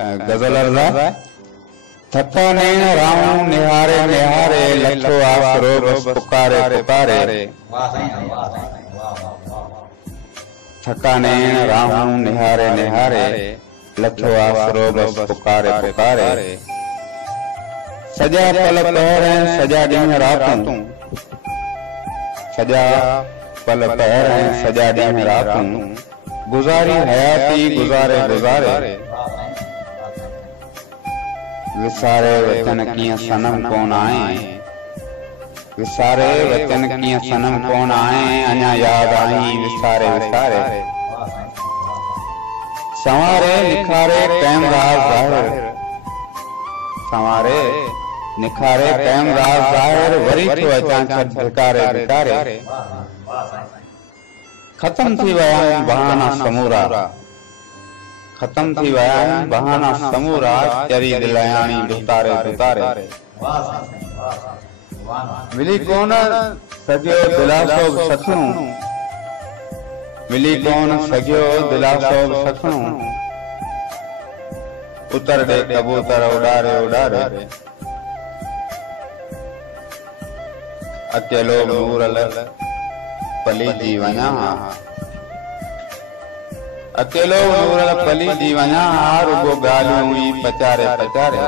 गजल अर्ज़ा थका नैन राहूं निहारे निहारे लखो आसरो बस पुकारे पुकारे। थका नैन राहूं निहारे निहारे लखो आसरो बस पुकारे पुकारे। सजा पल पहर सजा ॾींहं रातूं सजा पल पहर सजा ॾींहं रातूं गुज़ारी हयाती गुज़ारे गुज़ारे। विसारे वतन कीअं सनम कोन आए विसारे वतन कीअं सनम कोन आए अञा याद आई विसारे विसारे। संवारे निखारे कैम राज ज़ाहिर संवारे निखारे कैम राज ज़ाहिर वरी थो अचां छॾ धिकारे धिकारे। खत्म थी विया आहिनि बहाना समूरा खत्म थी विया आहिनि बहाना समूरा चरी दिलायाणी दुतारे दुतारे। मिली कोन सघियो दिलासो सखणूं मिली कोन सघियो दिलासो सखणूं उतर ॾे कबूतर उॾारे उॾारे। अकेलो नूरल पलीजी वञा अकेलो नूरल पलीजी वञा रुगो ॻाल्हियूं ई पचारे पचारे।